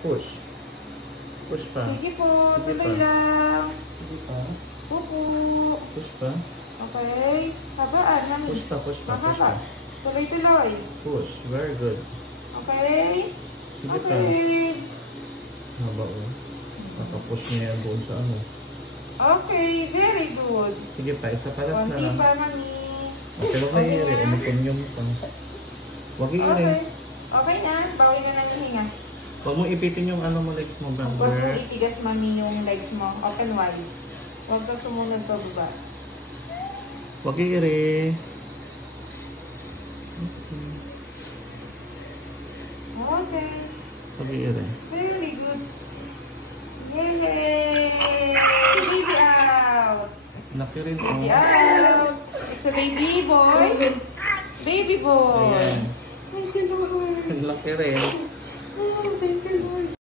Push. Push pa. Sige po, Sige tuloy pa. lang. Sige pa. Pupo. Push pa. Okay. Habaan, mami. Push pa, push pa, push Mahaba. pa. Tuloy-tuloy. Push. Very good. Okay. Sige pa. Okay. Haba o. Nakapush niya yan doon sa ano. Okay, very good. Sige pa, isa palas na Konti lang. pa, mami. Okay, huwag na i-iri. Umukunyong pa. Huwag i-iri. Okay. Okay na. Bawi na namin hinga. Huwag mo ipitin yung ano mo legs mo, Huwag mo brother. itigas, mami, yung legs mo. Open wide. Huwag kang sumunod pa baba. Huwag i-iri. Okay. Huwag i-iri. Very good. Yay! Baby out! Laki rin o. Baby out! It's a baby boy. Baby boy. Ayan. Thank you, Lord. Laki rin. Oh, thank